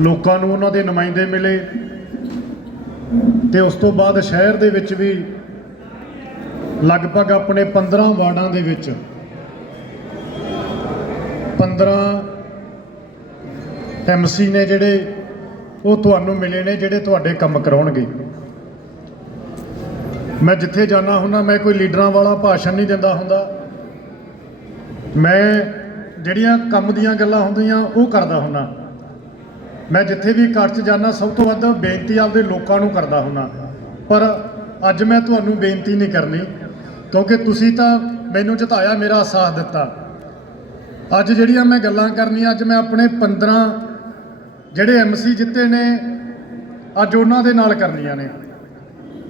ਲੋਕਾਂ ਨੂੰ ਉਹਨਾਂ ਦੇ ਨੁਮਾਇੰਦੇ ਮਿਲੇ ਤੇ ਉਸ ਤੋਂ ਬਾਅਦ ਸ਼ਹਿਰ ਦੇ ਵਿੱਚ ਵੀ ਲਗਭਗ ਆਪਣੇ 15 ਵਾਰਡਾਂ ਦੇ ਵਿੱਚ 15 ਐਮਸੀ ਨੇ ਜਿਹੜੇ ਉਹ ਤੁਹਾਨੂੰ ਮਿਲੇ ਨੇ, ਜਿਹੜੇ ਤੁਹਾਡੇ ਕੰਮ ਕਰਾਉਣਗੇ। ਮੈਂ ਜਿੱਥੇ ਜਾਣਾ ਹੁੰਦਾ, ਮੈਂ ਕੋਈ ਲੀਡਰਾਂ ਵਾਲਾ ਭਾਸ਼ਣ ਨਹੀਂ ਦਿੰਦਾ ਹੁੰਦਾ। ਮੈਂ ਜਿਹੜੀਆਂ ਕੰਮ ਦੀਆਂ ਗੱਲਾਂ ਹੁੰਦੀਆਂ, ਉਹ ਕਰਦਾ ਹੁੰਦਾ ਮੈਂ ਜਿੱਥੇ ਵੀ ਘਰ 'ਚ ਜਾਣਾ ਸਭ ਤੋਂ ਵੱਧ ਬੇਨਤੀ ਆਪਦੇ ਲੋਕਾਂ ਨੂੰ ਕਰਦਾ ਹੁੰਦਾ ਪਰ ਅੱਜ ਮੈਂ ਤੁਹਾਨੂੰ ਬੇਨਤੀ ਨਹੀਂ ਕਰਨੀ, ਕਿਉਂਕਿ ਤੁਸੀਂ ਤਾਂ ਮੈਨੂੰ ਜਿਤਾਇਆ, ਮੇਰਾ ਸਾਥ ਦਿੱਤਾ। ਅੱਜ ਜਿਹੜੀਆਂ ਮੈਂ ਗੱਲਾਂ ਕਰਨੀਆਂ, ਅੱਜ ਮੈਂ ਆਪਣੇ 15 ਜਿਹੜੇ ਐਮਸੀ ਜਿੱਤੇ ਨੇ, ਅੱਜ ਉਹਨਾਂ ਦੇ ਨਾਲ ਕਰਨੀਆਂ ਨੇ।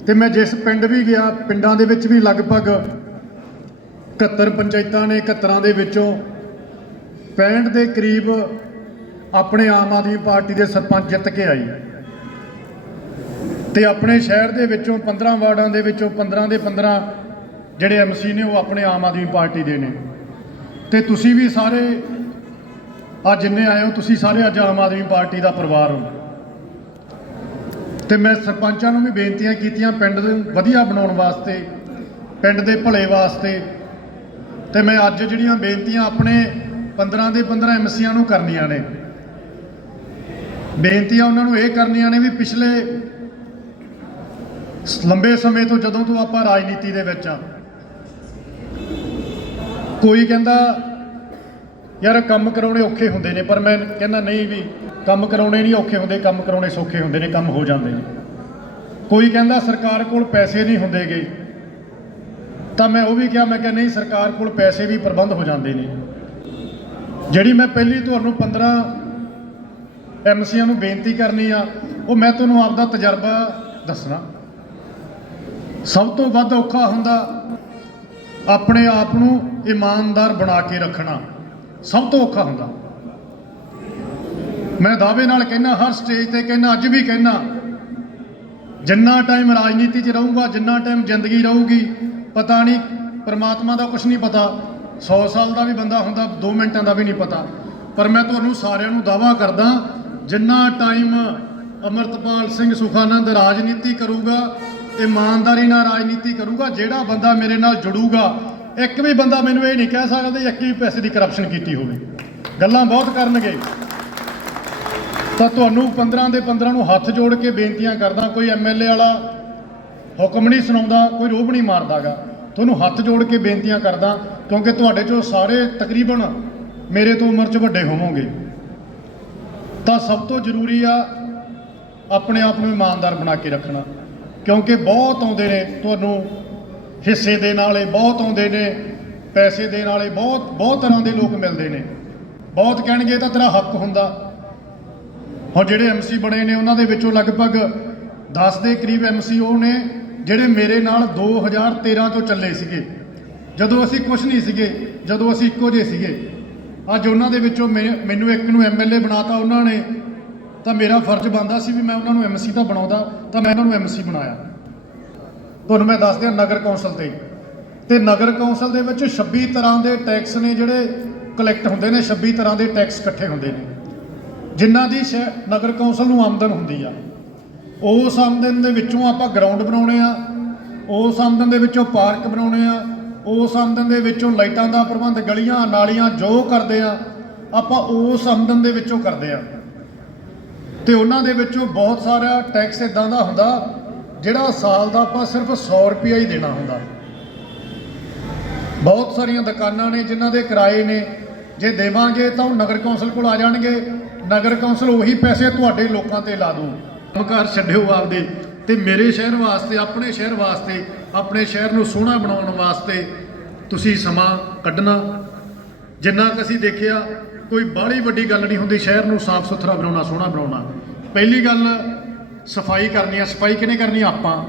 ਤੇ ਮੈਂ ਜਿਸ ਪਿੰਡ ਵੀ ਗਿਆ, ਪਿੰਡਾਂ ਦੇ ਵਿੱਚ ਵੀ ਲਗਭਗ 71 ਪੰਚਾਇਤਾਂ ਨੇ 71 ਦੇ ਵਿੱਚੋਂ 65 ਦੇ ਕਰੀਬ ਆਪਣੇ ਆਮ ਆਦਮੀ ਪਾਰਟੀ ਦੇ ਸਰਪੰਚ ਜਿੱਤ ਕੇ ਆਈ। ਤੇ ਆਪਣੇ ਸ਼ਹਿਰ ਦੇ ਵਿੱਚੋਂ 15 ਵਾਰਡਾਂ ਦੇ ਵਿੱਚੋਂ 15 ਦੇ 15 ਜਿਹੜੇ ਐਮਸੀ ਨੇ ਉਹ ਆਪਣੇ ਆਮ ਆਦਮੀ ਪਾਰਟੀ ਦੇ ਨੇ। ਤੇ ਤੁਸੀਂ ਵੀ ਸਾਰੇ ਅੱਜ ਜਿੰਨੇ ਆਏ ਹੋ, ਤੁਸੀਂ ਸਾਰੇ ਅੱਜ ਆਮ ਆਦਮੀ ਪਾਰਟੀ ਦਾ ਪਰਿਵਾਰ ਹੋ। ਤੇ ਮੈਂ ਸਰਪੰਚਾਂ ਨੂੰ ਵੀ ਬੇਨਤੀਆਂ ਕੀਤੀਆਂ ਪਿੰਡ ਨੂੰ ਵਧੀਆ ਬਣਾਉਣ ਵਾਸਤੇ, ਪਿੰਡ ਦੇ ਭਲੇ ਵਾਸਤੇ। ਤੇ ਮੈਂ ਅੱਜ ਜਿਹੜੀਆਂ ਬੇਨਤੀਆਂ ਆਪਣੇ 15 ਦੇ 15 ਐਮਸੀਆਂ ਨੂੰ ਕਰਨੀਆਂ ਨੇ। ਬੇਨਤੀਆਂ ਉਹਨਾਂ ਨੂੰ ਇਹ ਕਰਨੀਆਂ ਨੇ ਵੀ ਪਿਛਲੇ ਲੰਬੇ ਸਮੇਂ ਤੋਂ ਜਦੋਂ ਤੋਂ ਆਪਾਂ ਰਾਜਨੀਤੀ ਦੇ ਵਿੱਚ ਆ, ਕੋਈ ਕਹਿੰਦਾ, ਯਾਰ ਕੰਮ ਕਰਾਉਣੇ ਔਖੇ ਹੁੰਦੇ ਨੇ। ਪਰ ਮੈਂ ਕਹਿੰਦਾ, ਨਹੀਂ ਵੀ, ਕੰਮ ਕਰਾਉਣੇ ਨਹੀਂ ਔਖੇ ਹੁੰਦੇ, ਕੰਮ ਕਰਾਉਣੇ ਸੌਖੇ ਹੁੰਦੇ ਨੇ, ਕੰਮ ਹੋ ਜਾਂਦੇ ਨੇ। ਕੋਈ ਕਹਿੰਦਾ, ਸਰਕਾਰ ਕੋਲ ਪੈਸੇ ਨਹੀਂ ਹੁੰਦੇਗੇ। ਤਾਂ ਮੈਂ ਉਹ ਵੀ ਕਿਹਾ, ਮੈਂ ਕਿਹਾ, ਨਹੀਂ, ਸਰਕਾਰ ਕੋਲ ਪੈਸੇ ਵੀ ਪ੍ਰਬੰਧ ਹੋ ਜਾਂਦੇ ਨੇ। ਜਿਹੜੀ ਮੈਂ ਪਹਿਲੀ ਤੁਹਾਨੂੰ 15 ਐਮਸੀਆਂ ਨੂੰ ਬੇਨਤੀ ਕਰਨੀ ਆ, ਉਹ ਮੈਂ ਤੁਹਾਨੂੰ ਆਪਦਾ ਤਜਰਬਾ ਦੱਸਣਾ। ਸਭ ਤੋਂ ਵੱਧ ਔਖਾ ਹੁੰਦਾ ਆਪਣੇ ਆਪ ਨੂੰ ਇਮਾਨਦਾਰ ਬਣਾ ਕੇ ਰੱਖਣਾ। ਸਭ ਤੋਂ ਔਖਾ ਹੁੰਦਾ। ਮੈਂ ਦਾਅਵੇ ਨਾਲ ਕਹਿੰਦਾ, ਹਰ ਸਟੇਜ ਤੇ ਕਹਿੰਦਾ, ਅੱਜ ਵੀ ਕਹਿੰਦਾ, ਜਿੰਨਾ ਟਾਈਮ ਰਾਜਨੀਤੀ 'ਚ ਰਹੂੰਗਾ, ਜਿੰਨਾ ਟਾਈਮ ਜ਼ਿੰਦਗੀ ਰਹੂਗੀ, ਪਤਾ ਨਹੀਂ, ਪਰਮਾਤਮਾ ਦਾ ਕੁਝ ਨਹੀਂ ਪਤਾ। 100 ਸਾਲ ਦਾ ਵੀ ਬੰਦਾ ਹੁੰਦਾ 2 ਮਿੰਟਾਂ ਦਾ ਵੀ ਨਹੀਂ ਪਤਾ। ਪਰ ਮੈਂ ਤੁਹਾਨੂੰ ਸਾਰਿਆਂ ਨੂੰ ਦਾਵਾ ਕਰਦਾ, ਜਿੰਨਾ ਟਾਈਮ ਅਮਰਤਪਾਲ ਸਿੰਘ ਸੁਖਾਨੰਦ ਰਾਜਨੀਤੀ ਕਰੂਗਾ ਇਮਾਨਦਾਰੀ ਨਾਲ ਰਾਜਨੀਤੀ ਕਰੂਗਾ, ਜਿਹੜਾ ਬੰਦਾ ਮੇਰੇ ਨਾਲ ਜੁੜੂਗਾ, ਇੱਕ ਵੀ ਬੰਦਾ ਮੈਨੂੰ ਇਹ ਨਹੀਂ ਕਹਿ ਸਕਦਾ ਕਿ ਇੱਕ ਵੀ ਪੈਸੇ ਦੀ ਕਰਪਸ਼ਨ ਕੀਤੀ ਹੋਵੇ। ਗੱਲਾਂ ਬਹੁਤ ਕਰਨਗੇ। ਤਾਂ ਤੁਹਾਨੂੰ 15 ਦੇ 15 ਨੂੰ ਹੱਥ ਜੋੜ ਕੇ ਬੇਨਤੀਆਂ ਕਰਦਾ, ਕੋਈ ਐਮਐਲਏ ਵਾਲਾ ਹੁਕਮ ਨਹੀਂ ਸੁਣਾਉਂਦਾ, ਕੋਈ ਰੋਬ ਨਹੀਂ ਮਾਰਦਾਗਾ। ਤੁਹਾਨੂੰ ਹੱਥ ਜੋੜ ਕੇ ਬੇਨਤੀਆਂ ਕਰਦਾ, ਕਿਉਂਕਿ ਤੁਹਾਡੇ ਚੋਂ ਸਾਰੇ ਤਕਰੀਬਨ ਮੇਰੇ ਤੋਂ ਉਮਰ 'ਚ ਵੱਡੇ ਹੋਵੋਗੇ। ਤਾਂ ਸਭ ਤੋਂ ਜ਼ਰੂਰੀ ਆ ਆਪਣੇ ਆਪ ਨੂੰ ਇਮਾਨਦਾਰ ਬਣਾ ਕੇ ਰੱਖਣਾ, ਕਿਉਂਕਿ ਬਹੁਤ ਆਉਂਦੇ ਨੇ ਤੁਹਾਨੂੰ ਹਿੱਸੇ ਦੇਣ ਵਾਲੇ, ਬਹੁਤ ਆਉਂਦੇ ਨੇ ਪੈਸੇ ਦੇਣ ਵਾਲੇ, ਬਹੁਤ ਬਹੁਤ ਤਰ੍ਹਾਂ ਦੇ ਲੋਕ ਮਿਲਦੇ ਨੇ। ਬਹੁਤ ਕਹਿਣਗੇ ਤਾਂ ਤੇਰਾ ਹੱਕ ਹੁੰਦਾ। ਹੁਣ ਜਿਹੜੇ ਐਮਸੀ ਬਣੇ ਨੇ, ਉਹਨਾਂ ਦੇ ਵਿੱਚੋਂ ਲਗਭਗ 10 ਦੇ ਕਰੀਬ ਐਮਸੀ ਉਹ ਨੇ ਜਿਹੜੇ ਮੇਰੇ ਨਾਲ 2013 ਤੋਂ ਚੱਲੇ ਸੀਗੇ। ਜਦੋਂ ਅਸੀਂ ਕੁਝ ਨਹੀਂ ਸੀਗੇ, ਜਦੋਂ ਅਸੀਂ ਇੱਕੋ ਜਿਹੇ ਸੀਗੇ। ਅੱਜ ਉਹਨਾਂ ਦੇ ਵਿੱਚੋਂ ਮੈਂ- ਮੈਨੂੰ ਇੱਕ ਨੂੰ ਐਮਐਲਏ ਬਣਾਤਾ ਉਹਨਾਂ ਨੇ, ਤਾਂ ਮੇਰਾ ਫਰਜ਼ ਬਣਦਾ ਸੀ ਵੀ ਮੈਂ ਉਹਨਾਂ ਨੂੰ ਐਮਸੀ ਤਾਂ ਬਣਾਉਂਦਾ, ਤਾਂ ਮੈਂ ਉਹਨਾਂ ਨੂੰ ਐਮਸੀ ਬਣਾਇਆ। ਤੁਹਾਨੂੰ ਮੈਂ ਦੱਸ ਦਿਆਂ ਨਗਰ ਕੌਂਸਲ ਤੇ। ਤੇ ਨਗਰ ਕੌਂਸਲ ਦੇ ਵਿੱਚ 26 ਤਰ੍ਹਾਂ ਦੇ ਟੈਕਸ ਨੇ ਜਿਹੜੇ ਕਲੈਕਟ ਹੁੰਦੇ ਨੇ 26 ਤਰ੍ਹਾਂ ਦੇ ਟੈਕਸ ਇਕੱਠੇ ਹੁੰਦੇ ਨੇ। ਜਿਨ੍ਹਾਂ ਦੀ ਸ਼ਹਿ- ਨਗਰ ਕੌਂਸਲ ਨੂੰ ਆਮਦਨ ਹੁੰਦੀ ਆ। ਉਸ ਆਮਦਨ ਦੇ ਵਿੱਚੋਂ ਆਪਾਂ ਗਰਾਊਂਡ ਬਣਾਉਣੇ ਆ, ਉਸ ਆਮਦਨ ਦੇ ਵਿੱਚੋਂ ਪਾਰਕ ਬਣਾਉਣੇ ਆ, ਉਸ ਆਮਦਨ ਦੇ ਵਿੱਚੋਂ ਲਾਈਟਾਂ ਦਾ ਪ੍ਰਬੰਧ, ਗਲੀਆਂ, ਨਾਲੀਆਂ ਜੋ ਕਰਦੇ ਆ, ਆਪਾਂ ਉਸ ਆਮਦਨ ਦੇ ਵਿੱਚੋਂ ਕਰਦੇ ਆ। ਤੇ ਉਹਨਾਂ ਦੇ ਵਿੱਚੋਂ ਬਹੁਤ ਸਾਰਾ ਟੈਕਸ ਇਦਾਂ ਦਾ ਹੁੰਦਾ, ਜਿਹੜਾ ਸਾਲ ਦਾ ਆਪਾਂ ਸਿਰਫ 100 ਰੁਪਈਆ ਹੀ ਦੇਣਾ ਹੁੰਦਾ। ਬਹੁਤ ਸਾਰੀਆਂ ਦੁਕਾਨਾਂ ਨੇ ਜਿਨ੍ਹਾਂ ਦੇ ਕਿਰਾਏ ਨੇ, ਜੇ ਦੇਵਾਂਗੇ ਤਾਂ ਉਹ ਨਗਰ ਕੌਂਸਲ ਕੋਲ ਆ ਜਾਣਗੇ, ਨਗਰ ਕੌਂਸਲ ਉਹੀ ਪੈਸੇ ਤੁਹਾਡੇ ਲੋਕਾਂ ਤੇ ਲਾ ਦੂ। ਘਰ ਛੱਡਿਓ ਆਪਦੇ ਤੇ ਮੇਰੇ ਸ਼ਹਿਰ ਵਾਸਤੇ, ਆਪਣੇ ਸ਼ਹਿਰ ਵਾਸਤੇ, ਆਪਣੇ ਸ਼ਹਿਰ ਨੂੰ ਸੋਹਣਾ ਬਣਾਉਣ ਵਾਸਤੇ ਤੁਸੀਂ ਸਮਾਂ ਕੱਢਣਾ। ਜਿੰਨਾ ਕੁ ਅਸੀਂ ਦੇਖਿਆ, ਕੋਈ ਬਾਹਲੀ ਵੱਡੀ ਗੱਲ ਨਹੀਂ ਹੁੰਦੀ ਸ਼ਹਿਰ ਨੂੰ ਸਾਫ਼ ਸੁਥਰਾ ਬਣਾਉਣਾ, ਸੋਹਣਾ ਬਣਾਉਣਾ। ਪਹਿਲੀ ਗੱਲ, ਸਫ਼ਾਈ ਕਰਨੀ ਆ। ਸਫ਼ਾਈ ਕਿਹਨੇ ਕਰਨੀ? ਆਪਾਂ।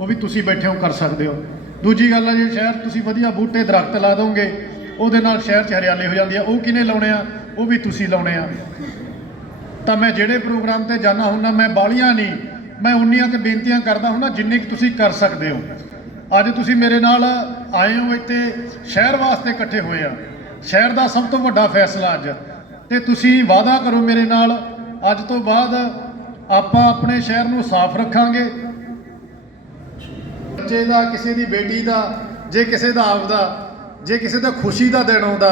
ਉਹ ਵੀ ਤੁਸੀਂ ਬੈਠੇ ਹੋ, ਕਰ ਸਕਦੇ ਹੋ। ਦੂਜੀ ਗੱਲ ਆ, ਜੇ ਸ਼ਹਿਰ ਤੁਸੀਂ ਵਧੀਆ ਬੂਟੇ, ਦਰਖਤ ਲਾ ਦੋਗੇ, ਉਹਦੇ ਨਾਲ ਸ਼ਹਿਰ 'ਚ ਹਰਿਆਲੀ ਹੋ ਜਾਂਦੀ ਆ। ਉਹ ਕਿਹਨੇ ਲਾਉਣੇ ਆ? ਉਹ ਵੀ ਤੁਸੀਂ ਲਾਉਣੇ ਆ। ਤਾਂ ਮੈਂ ਜਿਹੜੇ ਪ੍ਰੋਗਰਾਮ ਤੇ ਜਾਣਾ ਹੁੰਦਾ, ਮੈਂ ਬਾਲੀਆਂ ਨਹੀਂ, ਮੈਂ ਉਨੀਆਂ ਤੇ ਬੇਨਤੀਆਂ ਕਰਦਾ ਹੁੰਦਾ ਜਿੰਨੀ ਕੁ ਤੁਸੀਂ ਕਰ ਸਕਦੇ ਹੋ। ਅੱਜ ਤੁਸੀਂ ਮੇਰੇ ਨਾਲ ਆਏ ਹੋ ਇੱਥੇ, ਸ਼ਹਿਰ ਵਾਸਤੇ ਇਕੱਠੇ ਹੋਏ ਆ। ਸ਼ਹਿਰ ਦਾ ਸਭ ਤੋਂ ਵੱਡਾ ਫੈਸਲਾ ਅੱਜ। ਤੇ ਤੁਸੀਂ ਵਾਅਦਾ ਕਰੋ ਮੇਰੇ ਨਾਲ, ਅੱਜ ਤੋਂ ਬਾਅਦ ਆਪਾਂ ਆਪਣੇ ਸ਼ਹਿਰ ਨੂੰ ਸਾਫ਼ ਰੱਖਾਂਗੇ। ਬੱਚੇ ਦਾ, ਕਿਸੇ ਦੀ ਬੇਟੀ ਦਾ, ਜੇ ਕਿਸੇ ਦਾ ਆਪਦਾ, ਜੇ ਕਿਸੇ ਦਾ ਖੁਸ਼ੀ ਦਾ ਦਿਨ ਆਉਂਦਾ,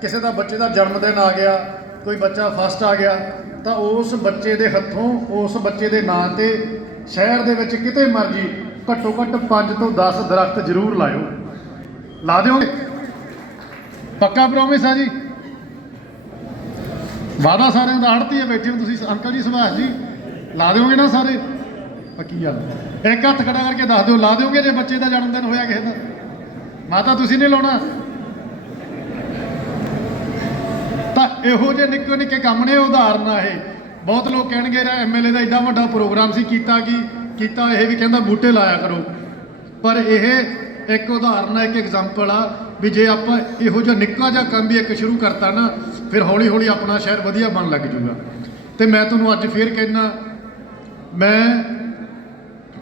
ਕਿਸੇ ਦਾ ਬੱਚੇ ਦਾ ਜਨਮ ਦਿਨ ਆ ਗਿਆ, ਕੋਈ ਬੱਚਾ ਫਸਟ ਆ ਗਿਆ ਤਾਂ ਉਸ ਬੱਚੇ ਦੇ ਹੱਥੋਂ, ਉਸ ਬੱਚੇ ਦੇ ਨਾਂ ਤੇ ਸ਼ਹਿਰ ਦੇ ਵਿੱਚ ਕਿਤੇ ਮਰਜ਼ੀ ਘੱਟੋ ਘੱਟ 5 ਤੋਂ 10 ਦਰਖਤ ਜ਼ਰੂਰ ਲਾਇਓ। ਲਾ ਦਿਓਗੇ ਪੱਕਾ ਪ੍ਰੋਮਿਸ ਆ ਜੀ। ਵਾਦਾ ਸਾਰਿਆਂ ਦਾ ਹੜਤੀ ਹੈ ਬੈਠੇ ਹੋ ਤੁਸੀਂ ਅੰਕਲ ਜੀ, ਸੁਭਾਸ਼ ਜੀ, ਲਾ ਦਿਓਗੇ ਨਾ ਸਾਰੇ? ਪੱਕੀ ਗੱਲ? ਇੱਕ ਹੱਥ ਖੜਾ ਕਰਕੇ ਦੱਸ ਦਿਓ, ਲਾ ਦਿਓਗੇ ਜੇ ਬੱਚੇ ਦਾ ਜਨਮ ਦਿਨ ਹੋਇਆ ਕਿਸੇ ਦਾ? ਮਾਤਾ, ਤੁਸੀਂ ਨਹੀਂ ਲਾਉਣਾ ਤਾਂ ਇਹੋ ਜਿਹੇ ਨਿੱਕੇ ਨਿੱਕੇ ਕੰਮ ਨੇ ਉਦਾਹਰਨ ਆ ਇਹ। ਬਹੁਤ ਲੋਕ ਕਹਿਣਗੇ ਰਾ ਐਮਐਲਏ ਦਾ ਏਡਾ ਵੱਡਾ ਪ੍ਰੋਗਰਾਮ ਸੀ, ਕੀਤਾ ਕੀ? ਕੀਤਾ ਇਹ ਵੀ ਕਹਿੰਦਾ ਬੂਟੇ ਲਾਇਆ ਕਰੋ। ਪਰ ਇਹ ਇੱਕ ਉਦਾਹਰਨ ਹੈ ਇੱਕ ਐਗਜ਼ਾਮਪਲ ਆ ਵੀ ਜੇ ਆਪਾਂ ਇਹੋ ਜਿਹਾ ਨਿੱਕਾ ਜਿਹਾ ਕੰਮ ਵੀ ਇੱਕ ਸ਼ੁਰੂ ਕਰਤਾ ਨਾ, ਫਿਰ ਹੌਲੀ ਹੌਲੀ ਆਪਣਾ ਸ਼ਹਿਰ ਵਧੀਆ ਬਣ ਲੱਗ ਜੂਗਾ। ਤੇ ਮੈਂ ਤੁਹਾਨੂੰ ਅੱਜ ਫੇਰ ਕਹਿਣਾ ਮੈਂ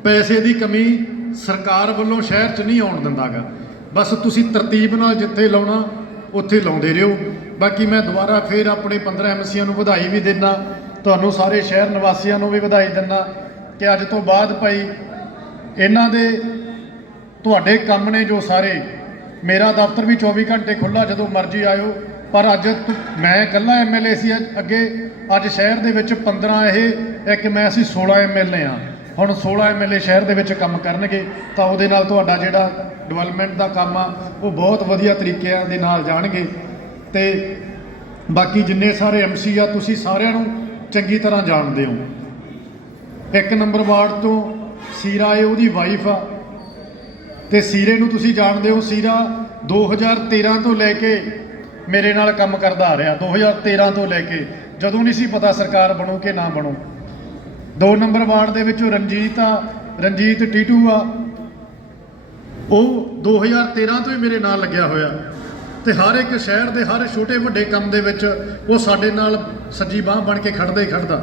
ਪੈਸੇ ਦੀ ਕਮੀ ਸਰਕਾਰ ਵੱਲੋਂ ਸ਼ਹਿਰ 'ਚ ਨਹੀਂ ਆਉਣ ਦਿੰਦਾਗਾ। ਬਸ ਤੁਸੀਂ ਤਰਤੀਬ ਨਾਲ ਜਿੱਥੇ ਲਾਉਣਾ, ਉੱਥੇ ਲਾਉਂਦੇ ਰਹੋ। ਬਾਕੀ ਮੈਂ ਦੁਬਾਰਾ ਫੇਰ ਆਪਣੇ 15 ਐਮਸੀਆਂ ਨੂੰ ਵਧਾਈ ਵੀ ਦਿੰਦਾ ਤੁਹਾਨੂੰ ਸਾਰੇ ਸ਼ਹਿਰ ਨਿਵਾਸੀਆਂ ਨੂੰ ਵੀ ਵਧਾਈ ਦਿੰਦਾ ਕਿ ਅੱਜ ਤੋਂ ਬਾਅਦ ਭਾਈ ਇਹਨਾਂ ਦੇ ਤੁਹਾਡੇ ਕੰਮ ਨੇ ਜੋ ਸਾਰੇ, ਮੇਰਾ ਦਫ਼ਤਰ ਵੀ 24 ਘੰਟੇ ਖੁੱਲਾ ਜਦੋਂ ਮਰਜ਼ੀ ਆਇਓ, ਪਰ ਅੱਜ ਤੁ- ਮੈਂ ਇਕੱਲਾ ਐਮਐਲਏ ਸੀ ਅੱਗੇ, ਅੱਜ ਸ਼ਹਿਰ ਦੇ ਵਿੱਚ 15 ਇਹ, ਇੱਕ ਮੈਂ ਅਸੀਂ 16 ਐਮਐਲਏ ਆ ਹੁਣ 16 ਐਮਐਲਏ ਸ਼ਹਿਰ ਦੇ ਵਿੱਚ ਕੰਮ ਕਰਨਗੇ, ਤਾਂ ਉਹਦੇ ਨਾਲ ਤੁਹਾਡਾ ਜਿਹੜਾ ਡਿਵੈਲਪਮੈਂਟ ਦਾ ਕੰਮ ਆ, ਉਹ ਬਹੁਤ ਵਧੀਆ ਤਰੀਕਿਆਂ ਦੇ ਨਾਲ ਜਾਣਗੇ। ਤੇ ਬਾਕੀ ਜਿੰਨੇ ਸਾਰੇ ਐਮਸੀ ਆ, ਤੁਸੀਂ ਸਾਰਿਆਂ ਨੂੰ ਚੰਗੀ ਤਰ੍ਹਾਂ ਜਾਣਦੇ ਹੋ। ਇੱਕ ਨੰਬਰ ਵਾਰਡ ਤੋਂ ਸੀਰਾ ਹੈ ਉਹਦੀ ਵਾਈਫ ਆ। ਤੇ ਸੀਰੇ ਨੂੰ ਤੁਸੀਂ ਜਾਣਦੇ ਹੋ, ਸੀਰਾ 2013 ਤੋਂ ਲੈ ਕੇ ਮੇਰੇ ਨਾਲ ਕੰਮ ਕਰਦਾ ਆ ਰਿਹਾ। 2013 ਤੋਂ ਲੈ ਕੇ, ਜਦੋਂ ਨਹੀਂ ਸੀ ਪਤਾ ਸਰਕਾਰ ਬਣੂ ਕਿ ਨਾ ਬਣੂ। ਦੋ ਨੰਬਰ ਵਾਰਡ ਦੇ ਵਿੱਚੋਂ ਰਣਜੀਤ ਆ, ਰਣਜੀਤ ਟੀਟੂ ਆ। ਉਹ 2013 ਤੋਂ ਹੀ ਮੇਰੇ ਨਾਲ ਲੱਗਿਆ ਹੋਇਆ। ਤੇ ਹਰ ਇੱਕ ਸ਼ਹਿਰ ਦੇ ਹਰ ਛੋਟੇ ਵੱਡੇ ਕੰਮ ਦੇ ਵਿੱਚ ਉਹ ਸਾਡੇ ਨਾਲ ਸੱਜੀ ਬਾਹ ਬਣ ਕੇ ਖੜਦਾ ਹੀ ਖੜਦਾ।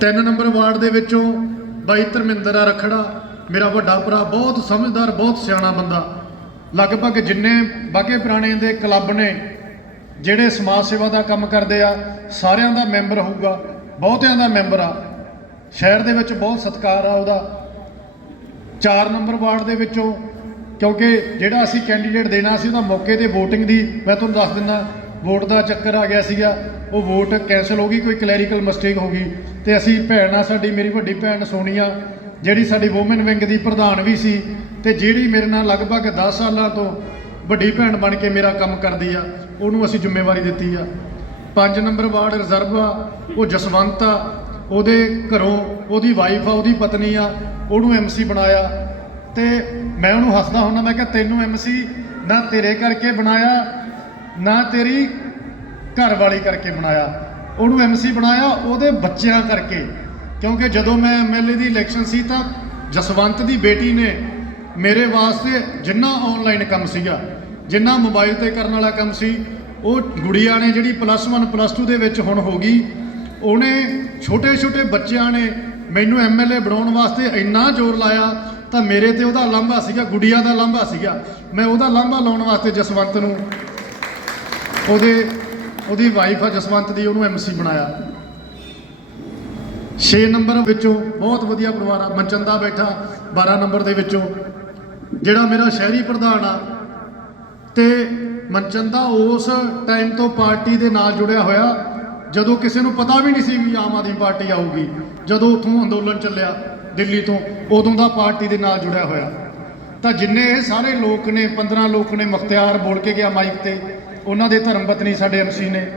ਤਿੰਨ ਨੰਬਰ ਵਾਰਡ ਦੇ ਵਿੱਚੋਂ ਬਾਈ ਧਰਮਿੰਦਰ ਆ ਰਖੜਾ, ਮੇਰਾ ਵੱਡਾ ਭਰਾ, ਬਹੁਤ ਸਮਝਦਾਰ, ਬਹੁਤ ਸਿਆਣਾ ਬੰਦਾ। ਲਗਭਗ ਜਿੰਨੇ ਬਾਗੇ ਪੁਰਾਣੇ ਦੇ ਕਲੱਬ ਨੇ, ਜਿਹੜੇ ਸਮਾਜ ਸੇਵਾ ਦਾ ਕੰਮ ਕਰਦੇ ਆ, ਸਾਰਿਆਂ ਦਾ ਮੈਂਬਰ ਹੋਊਗਾ, ਬਹੁਤਿਆਂ ਦਾ ਮੈਂਬਰ ਆ। ਸ਼ਹਿਰ ਦੇ ਵਿੱਚ ਬਹੁਤ ਸਤਿਕਾਰ ਆ ਉਹਦਾ। 4 ਨੰਬਰ ਵਾਰਡ ਦੇ ਵਿੱਚੋਂ ਕਿਉਂਕਿ ਜਿਹੜਾ ਅਸੀਂ ਕੈਂਡੀਡੇਟ ਦੇਣਾ ਸੀ ਉਹਦਾ ਮੌਕੇ ਤੇ VOTING ਦੀ, ਮੈਂ ਤੁਹਾਨੂੰ ਦੱਸ ਦਿੰਦਾ ਵੋਟ ਦਾ ਚੱਕਰ ਆ ਗਿਆ ਸੀਗਾ, ਉਹ ਵੋਟ ਕੈਨਸਲ ਹੋ ਗਈ, ਕੋਈ ਕਲੈਰੀਕਲ ਮਿਸਟੇਕ ਹੋ ਗਈ। ਤੇ ਅਸੀਂ ਭੈਣ ਆ ਸਾਡੀ, ਮੇਰੀ ਵੱਡੀ ਭੈਣ ਸੋਨੀਆ, ਜਿਹੜੀ ਸਾਡੀ ਔਮਨ ਵਿੰਗ ਦੀ ਪ੍ਰਧਾਨ ਵੀ ਸੀ, ਤੇ ਜਿਹੜੀ ਮੇਰੇ ਨਾਲ ਲਗਭਗ 10 ਸਾਲਾਂ ਤੋਂ ਵੱਡੀ ਭੈਣ ਬਣ ਕੇ ਮੇਰਾ ਕੰਮ ਕਰਦੀ ਆ, ਉਹਨੂੰ ਅਸੀਂ ਜ਼ਿੰਮੇਵਾਰੀ ਦਿੱਤੀ ਆ। 5 ਨੰਬਰ ਵਾਰਡ ਰਿਜ਼ਰਵ ਆ ਉਹ ਜਸਵੰਤ ਆ, ਉਹਦੇ ਘਰੋਂ ਉਹਦੀ ਵਾਈਫ ਆ, ਉਹਦੀ ਪਤਨੀ ਆ, ਉਹਨੂੰ ਐਮਸੀ ਬਣਾਇਆ। ਤੇ ਮੈਂ ਉਹਨੂੰ ਹੱਸਦਾ ਹੁੰਦਾ, ਮੈਂ ਕਿਹਾ ਤੈਨੂੰ ਐਮਸੀ ਨਾ ਤੇਰੇ ਕਰਕੇ ਬਣਾਇਆ, ਨਾ ਤੇਰੀ ਘਰ ਵਾਲੀ ਕਰਕੇ ਬਣਾਇਆ। ਉਹਨੂੰ ਐਮਸੀ ਬਣਾਇਆ ਉਹਦੇ ਬੱਚਿਆਂ ਕਰਕੇ। ਕਿਉਂਕਿ ਜਦੋਂ ਮੈਂ ਐਮਐਲਏ ਦੀ ਇਲੈਕਸ਼ਨ ਸੀ ਤਾਂ ਜਸਵੰਤ ਦੀ ਬੇਟੀ ਨੇ ਮੇਰੇ ਵਾਸਤੇ ਜਿੰਨਾ ਆਨਲਾਈਨ ਕੰਮ ਸੀਗਾ, ਜਿੰਨਾ ਮੋਬਾਈਲ ਤੇ ਕਰਨ ਵਾਲਾ ਕੰਮ ਸੀ, ਉਹ ਗੁੜੀਆ ਨੇ ਜਿਹੜੀ ਪਲੱਸ 1 ਪਲੱਸ 2 ਦੇ ਵਿੱਚ ਹੁਣ ਹੋ ਗਈ, ਉਹਨੇ ਛੋਟੇ ਛੋਟੇ ਬੱਚਿਆਂ ਨੇ ਮੈਨੂੰ ਐਮਐਲਏ ਬਣਾਉਣ ਵਾਸਤੇ ਇੰਨਾ ਜ਼ੋਰ ਲਾਇਆ ਤਾਂ ਮੇਰੇ ਤੇ ਉਹਦਾ ਲਾਂਭਾ ਸੀਗਾ, ਗੁੜੀਆ ਦਾ ਲਾਂਭਾ ਸੀਗਾ। ਮੈਂ ਉਹਦਾ ਲਾਂਭਾ ਲਾਉਣ ਵਾਸਤੇ ਜਸਵੰਤ ਨੂੰ ਉਹਦੇ, ਉਹਦੀ ਵਾਈਫ ਆ ਜਸਵੰਤ ਦੀ, ਉਹਨੂੰ ਐਮਸੀ ਬਣਾਇਆ। 6 ਨੰਬਰ ਵਿੱਚੋਂ ਬਹੁਤ ਵਧੀਆ ਪਰਿਵਾਰ ਆ। ਮਨਚੰਦਾ ਬੈਠਾ 12 ਨੰਬਰ ਦੇ ਵਿੱਚੋਂ, ਜਿਹੜਾ ਮੇਰਾ ਸ਼ਹਿਰੀ ਪ੍ਰਧਾਨ ਆ। ਤੇ ਮਨਚੰਦਾ ਉਸ ਟਾਈਮ ਤੋਂ ਪਾਰਟੀ ਦੇ ਨਾਲ ਜੁੜਿਆ ਹੋਇਆ। ਜਦੋਂ ਕਿਸੇ ਨੂੰ ਪਤਾ ਵੀ ਨਹੀਂ ਸੀ ਵੀ ਆਮ ਆਦਮੀ ਪਾਰਟੀ ਆਊਗੀ, ਜਦੋਂ ਉੱਥੋਂ ਅੰਦੋਲਨ ਚੱਲਿਆ ਦਿੱਲੀ ਤੋਂ, ਉਦੋਂ ਦਾ ਪਾਰਟੀ ਦੇ ਨਾਲ ਜੁੜਿਆ ਹੋਇਆ। ਤਾਂ ਜਿੰਨੇ ਇਹ ਸਾਰੇ ਲੋਕ ਨੇ 15 ਲੋਕ ਨੇ ਮੁਖਤਿਆਰ ਬੋਲ ਕੇ ਗਿਆ ਮਾਈਕ ਤੇ, ਉਹਨਾਂ ਦੇ ਧਰਮ ਪਤਨੀ ਸਾਡੇ ਐਮਸੀ ਨੇ।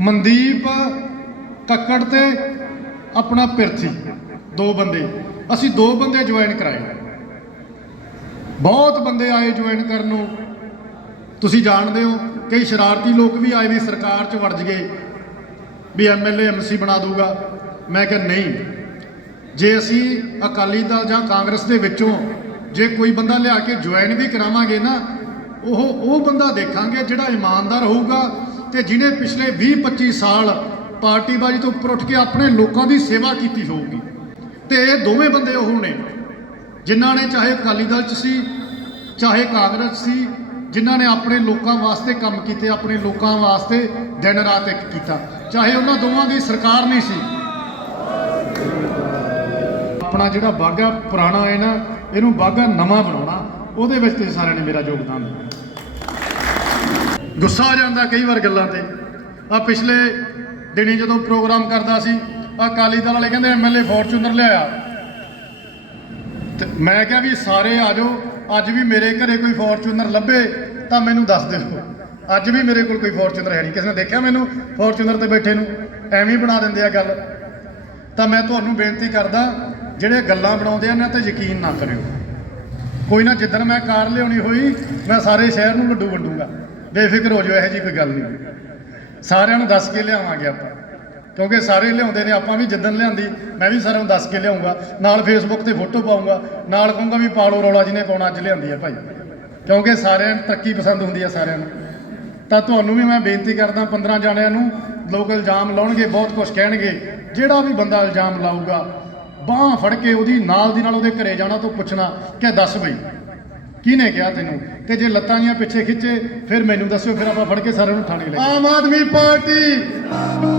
ਮਨਦੀਪ ਕੱਕੜ ਤੇ ਆਪਣਾ ਪਿਰਥੀ, ਦੋ ਬੰਦੇ। ਅਸੀਂ ਦੋ ਬੰਦੇ ਜੁਆਇਨ ਕਰਾਏ। ਬਹੁਤ ਬੰਦੇ ਆਏ ਜੁਆਇਨ ਕਰਨ ਨੂੰ। ਤੁਸੀਂ ਜਾਣਦੇ ਹੋ ਕਈ ਸ਼ਰਾਰਤੀ ਲੋਕ ਵੀ ਆਏ ਨੇ, ਸਰਕਾਰ 'ਚ ਵੜ ਜਗੇ ਵੀ ਐਮਐਲਏ ਐਮਸੀ ਬਣਾ ਦੂਗਾ। ਮੈਂ ਕਿਹਾ ਨਹੀਂ। ਜੇ ਅਸੀਂ ਅਕਾਲੀ ਦਲ ਜਾਂ ਕਾਂਗਰਸ ਦੇ ਵਿੱਚੋਂ ਜੇ ਕੋਈ ਬੰਦਾ ਲਿਆ ਕੇ ਜੁਆਇਨ ਵੀ ਕਰਾਵਾਂਗੇ ਨਾ, ਉਹ ਉਹ ਬੰਦਾ ਦੇਖਾਂਗੇ ਜਿਹੜਾ ਇਮਾਨਦਾਰ ਹੋਊਗਾ ਤੇ ਜਿਹਨੇ ਪਿਛਲੇ 20-25 ਸਾਲ ਪਾਰਟੀਬਾਜ਼ੀ ਤੋਂ ਉੱਪਰ ਉੱਠ ਕੇ ਆਪਣੇ ਲੋਕਾਂ ਦੀ ਸੇਵਾ ਕੀਤੀ ਹੋਊਗੀ। ਤੇ ਇਹ ਦੋਵੇਂ ਬੰਦੇ ਉਹ ਨੇ, ਜਿਨ੍ਹਾਂ ਨੇ ਚਾਹੇ ਅਕਾਲੀ ਦਲ 'ਚ ਸੀ, ਚਾਹੇ ਕਾਂਗਰਸ ਸੀ, ਜਿਨ੍ਹਾਂ ਨੇ ਆਪਣੇ ਲੋਕਾਂ ਵਾਸਤੇ ਕੰਮ ਕੀਤੇ, ਆਪਣੇ ਲੋਕਾਂ ਵਾਸਤੇ ਦਿਨ ਰਾਤ ਇੱਕ ਕੀਤਾ। ਚਾਹੇ ਉਹਨਾਂ ਦੋਵਾਂ ਦੀ ਸਰਕਾਰ ਨਹੀਂ ਸੀ ਆਪਣਾ ਜਿਹੜਾ ਬਾਗਾ ਪੁਰਾਣਾ ਹੈ ਨਾ, ਇਹਨੂੰ ਬਾਗਾ ਨਵਾਂ ਬਣਾਉਣਾ, ਉਹਦੇ ਵਿੱਚ ਤੁਸੀਂ ਸਾਰਿਆਂ ਨੇ ਮੇਰਾ ਯੋਗਦਾਨ ਦਿੱਤਾ। ਗੁੱਸਾ ਆ ਜਾਂਦਾ ਕਈ ਵਾਰ ਗੱਲਾਂ ਤੇ। ਆ ਪਿਛਲੇ ਦਿਨੀ ਜਦੋਂ ਪ੍ਰੋਗਰਾਮ ਕਰਦਾ ਸੀ ਆ ਅਕਾਲੀ ਦਲ ਵਾਲੇ ਕਹਿੰਦੇ ਐਮਐਲਏ ਫੋਰਚੂਨਰ ਲਿਆਇਆ। ਤੇ ਮੈਂ ਕਿਹਾ ਵੀ ਸਾਰੇ ਆ ਜਾਓ, ਅੱਜ ਵੀ ਮੇਰੇ ਘਰੇ ਕੋਈ ਫੋਰਚੂਨਰ ਲੱਭੇ, ਤਾਂ ਮੈਨੂੰ ਦੱਸ ਦਿਓ। ਅੱਜ ਵੀ ਮੇਰੇ ਕੋਲ ਕੋਈ ਫੋਰਚੂਨਰ ਹੈ ਨਹੀਂ। ਕਿਸੇ ਨੇ ਦੇਖਿਆ ਮੈਨੂੰ ਫੋਰਚੂਨਰ ਤੇ ਬੈਠੇ ਨੂੰ? ਐਵੇਂ ਬਣਾ ਦਿੰਦੇ ਆ ਗੱਲ। ਤਾਂ ਮੈਂ ਤੁਹਾਨੂੰ ਬੇਨਤੀ ਕਰਦਾ ਜਿਹੜੇ ਗੱਲਾਂ ਬਣਾਉਂਦੇ ਆ ਇਹਨਾਂ ਤੇ ਯਕੀਨ ਨਾ ਕਰਿਓ। ਕੋਈ ਨਾ ਜਿੱਦਣ ਮੈਂ ਕਾਰ ਲਿਆਉਣੀ ਹੋਈ, ਮੈਂ ਸਾਰੇ ਸ਼ਹਿਰ ਨੂੰ ਲੱਡੂ ਵੰਡੂਗਾ। ਬੇਫਿਕਰ ਹੋ ਜਾਓ, ਇਹੋ ਜੀ ਕੋਈ ਗੱਲ ਨਹੀਂ। ਸਾਰਿਆਂ ਨੂੰ ਦੱਸ ਕੇ ਲਿਆਵਾਂਗੇ ਆਪਾਂ। ਕਿਉਂਕਿ ਸਾਰੇ ਲਿਆਉਂਦੇ ਨੇ, ਆਪਾਂ ਵੀ ਜਿੱਦਣ ਲਿਆਂਦੀ, ਮੈਂ ਵੀ ਸਾਰਿਆਂ ਨੂੰ ਦੱਸ ਕੇ ਲਿਆਉਂਗਾ। ਨਾਲ ਫੇਸਬੁੱਕ ਤੇ ਫੋਟੋ ਪਾਉਂਗਾ। ਨਾਲ ਕਹੂੰਗਾ ਵੀ ਪਾਲੋ ਰੌਲਾ ਜਿਹਨੇ ਪਾਉਣਾ, ਅੱਜ ਲਿਆਂਦੀ ਆ ਭਾਈ। ਕਿਉਂਕਿ ਸਾਰਿਆਂ ਨੂੰ ਤਰੱਕੀ ਪਸੰਦ ਹੁੰਦੀ ਆ ਸਾਰਿਆਂ ਨੂੰ। ਤਾਂ ਤੁਹਾਨੂੰ ਵੀ ਮੈਂ ਬੇਨਤੀ ਕਰਦਾ 15 ਜਾਣਿਆਂ ਨੂੰ ਲੋਕ ਇਲਜ਼ਾਮ ਲਾਉਣਗੇ, ਬਹੁਤ ਕੁਝ ਕਹਿਣਗੇ। ਜਿਹੜਾ ਵੀ ਬੰਦਾ ਇਲਜ਼ਾਮ ਲਾਊਗਾ ਬਾਹ ਫੜ ਕੇ ਉਹਦੀ ਨਾਲ ਦੀ ਨਾਲ ਉਹਦੇ ਘਰੇ ਜਾਣਾ ਤੋਂ ਪੁੱਛਣਾ ਕਿ ਦੱਸ ਬਈ, ਕਿਹਨੇ ਕਿਹਾ ਤੈਨੂੰ? ਤੇ ਜੇ ਲੱਤਾਂ ਦੀਆਂ ਪਿੱਛੇ ਖਿੱਚੇ, ਫਿਰ ਮੈਨੂੰ ਦੱਸਿਓ, ਫਿਰ ਆਪਾਂ ਫੜ ਕੇ ਸਾਰਿਆਂ ਨੂੰ ਥਾਣੇ ਲੈ ਆਮ ਆਦਮੀ ਪਾਰਟੀ।